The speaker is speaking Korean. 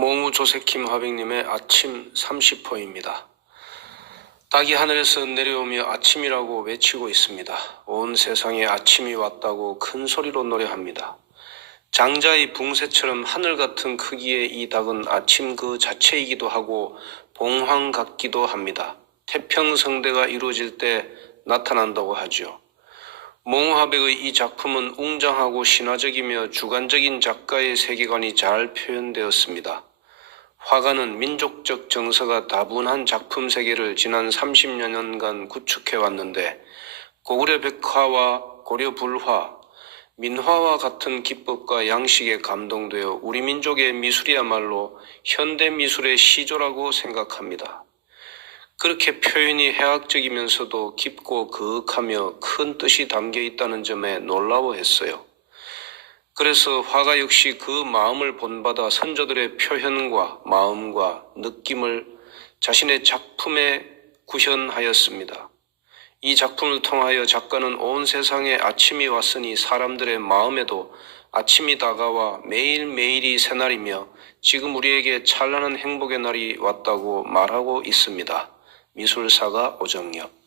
몽우 조세킴 화백님의 아침 30호입니다. 닭이 하늘에서 내려오며 아침이라고 외치고 있습니다. 온 세상에 아침이 왔다고 큰 소리로 노래합니다. 장자의 붕새처럼 하늘 같은 크기의 이 닭은 아침 그 자체이기도 하고 봉황 같기도 합니다. 태평성대가 이루어질 때 나타난다고 하죠. 몽화백의 이 작품은 웅장하고 신화적이며 주관적인 작가의 세계관이 잘 표현되었습니다. 화가는 민족적 정서가 다분한 작품 세계를 지난 30여 년간 구축해 왔는데 고구려 백화와 고려 불화, 민화와 같은 기법과 양식에 감동되어 우리 민족의 미술이야말로 현대 미술의 시조라고 생각합니다. 그렇게 표현이 해학적이면서도 깊고 그윽하며 큰 뜻이 담겨 있다는 점에 놀라워했어요. 그래서 화가 역시 그 마음을 본받아 선조들의 표현과 마음과 느낌을 자신의 작품에 구현하였습니다. 이 작품을 통하여 작가는 온 세상에 아침이 왔으니 사람들의 마음에도 아침이 다가와 매일매일이 새날이며 지금 우리에게 찬란한 행복의 날이 왔다고 말하고 있습니다. 미술사가 오정엽